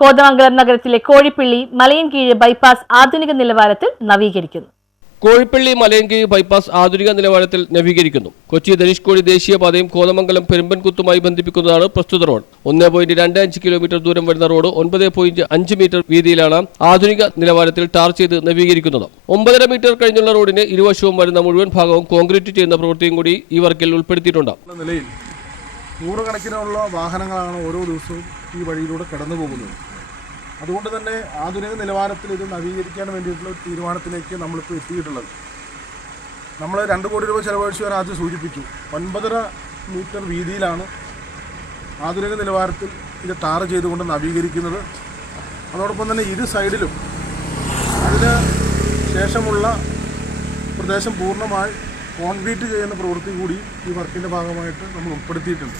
കോതമംഗലം നഗരത്തിലെ കോഴിപ്പള്ളി മലയൻകീഴ് ബൈപ്പാസ് ആധുനിക നിലവാരത്തിൽ നവീകരിക്കുന്നു. കോഴിപ്പള്ളി മലയൻകീഴ് ബൈപ്പാസ് ആധുനിക നിലവാരത്തിൽ നവീകരിക്കുന്നു. കൊച്ചി ധനുഷ്കോടി ദേശീയപാതയും കോതമംഗലം പെരുമ്പൻകുത്തുമായി ബന്ധിപ്പിക്കുന്നതാണ് പ്രസ്തുത റോഡ്. 1.25 കിലോമീറ്റർ ദൂരം വരുന്ന റോഡ് 9.5 മീറ്റർ വീതിയിലാണ് ആധുനിക നിലവാരത്തിൽ ടാർ ചെയ്ത് നവീകരിക്കുന്നത്. 9.5 മീറ്റർ കഴിഞ്ഞുള്ള റോഡിന് ഇരുവശവും വരുന്ന മുഴുവൻ ഭാഗവും കോൺക്രീറ്റ് ചെയ്യുന്ന പ്രവൃത്തിയും കൂടി ഈ വർക്കിൽ ഉൾപ്പെടുത്തിയിട്ടുണ്ട്. നൂറുകണക്കിനുള്ള വാഹനങ്ങളാണ് ഓരോ ദിവസവും ഈ വഴിയിലൂടെ കടന്നു പോകുന്നത്. അതുകൊണ്ട് തന്നെ ആധുനിക നിലവാരത്തിൽ ഇത് നവീകരിക്കാൻ വേണ്ടിയിട്ടുള്ള ഒരു തീരുമാനത്തിലേക്ക് നമ്മളിപ്പോൾ എത്തിയിട്ടുള്ളത്. നമ്മൾ 2 കോടി രൂപ ചെലവഴിച്ച് ഞാൻ ആദ്യം സൂചിപ്പിച്ചു. 9.5 മീറ്റർ വീതിയിലാണ് ആധുനിക നിലവാരത്തിൽ ഇത് ടാർ ചെയ്തുകൊണ്ട് നവീകരിക്കുന്നത്. അതോടൊപ്പം തന്നെ ഇരു സൈഡിലും അതിന് ശേഷമുള്ള പ്രദേശം പൂർണ്ണമായി കോൺക്രീറ്റ് ചെയ്യുന്ന പ്രവൃത്തി കൂടി ഈ വർക്കിൻ്റെ ഭാഗമായിട്ട് നമ്മൾ ഉൾപ്പെടുത്തിയിട്ടുണ്ട്.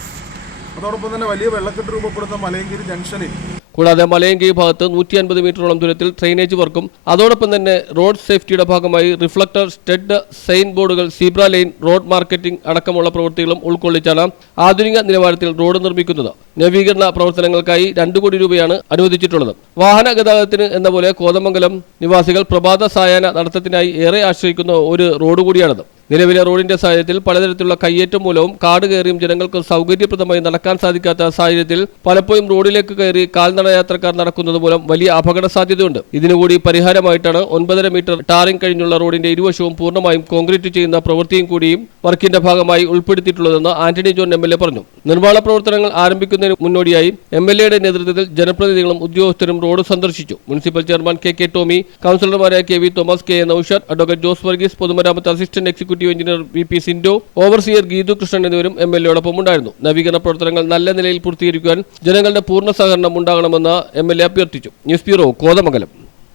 അതോടൊപ്പം തന്നെ വലിയ വെള്ളക്കെട്ട് രൂപപ്പെടുന്ന മലയൻകീഴ് ജംഗ്ഷനിൽ കൂടാതെ മലയൻകീഴ് ഭാഗത്ത് 150 മീറ്ററോളം ദൂരത്തിൽ ഡ്രെയിനേജ് വർക്കും അതോടൊപ്പം തന്നെ റോഡ് സേഫ്റ്റിയുടെ ഭാഗമായി റിഫ്ലക്ടർ, സ്റ്റഡ്, സൈൻ ബോർഡുകൾ, സീബ്ര ലൈൻ, റോഡ് മാർക്കറ്റിംഗ് അടക്കമുള്ള പ്രവൃത്തികളും ഉൾക്കൊള്ളിച്ചാണ് ആധുനിക നിലവാരത്തിൽ റോഡ് നിർമ്മിക്കുന്നത്. നവീകരണ പ്രവർത്തനങ്ങൾക്കായി 2 കോടി രൂപയാണ് അനുവദിച്ചിട്ടുള്ളത്. വാഹന ഗതാഗതത്തിന് എന്ന പോലെ കോതമംഗലം നിവാസികൾ പ്രഭാത സായാഹ്ന നടത്തത്തിനായി ഏറെ ആശ്രയിക്കുന്ന ഒരു റോഡ് കൂടിയാണത്. നിലവിലെ റോഡിന്റെ സാഹചര്യത്തിൽ പലതരത്തിലുള്ള കയ്യേറ്റം മൂലവും കാട് കയറിയും ജനങ്ങൾക്ക് സൗകര്യപ്രദമായി നടക്കാൻ സാധിക്കാത്ത സാഹചര്യത്തിൽ പലപ്പോഴും റോഡിലേക്ക് കയറി കാൽനട യാത്രക്കാർ നടക്കുന്നത് മൂലം വലിയ അപകട സാധ്യതയുണ്ട്. ഇതിനുകൂടി പരിഹാരമായിട്ടാണ് 9.5 മീറ്റർ ടാറിംഗ് കഴിഞ്ഞുള്ള റോഡിന്റെ ഇരുവശവും പൂർണ്ണമായും കോൺക്രീറ്റ് ചെയ്യുന്ന പ്രവൃത്തിയും കൂടിയും വർക്കിന്റെ ഭാഗമായി ഉൾപ്പെടുത്തിയിട്ടുള്ളതെന്ന് ആന്റണി ജോൺ MLA പറഞ്ഞു. നിർമ്മാണ പ്രവർത്തനങ്ങൾ ആരംഭിക്കുന്നതിന് മുന്നോടിയായി MLAയുടെ നേതൃത്വത്തിൽ ജനപ്രതിനിധികളും ഉദ്യോഗസ്ഥരും റോഡ് സന്ദർശിച്ചു. മുനിസിപ്പൽ ചെയർമാൻ KK ടോമി, കൌൺസിലർമാരായ KV Thomas, KA Naushad, advocate Jose Varghese, പൊതുമരാമത്ത് assistant executive engineer VP Sindo, overseer Geethu Krishnan എന്നിവരും MLAയോടൊപ്പം ഉണ്ടായിരുന്നു. നവീകരണ പ്രവർത്തനങ്ങൾ നല്ല നിലയിൽ പൂർത്തീകരിക്കാൻ ജനങ്ങളുടെ പൂർണ്ണ സഹകരണം ഉണ്ടാകണമെന്ന് MLA അഭ്യർത്ഥിച്ചു. News bureau, Kothamangalam.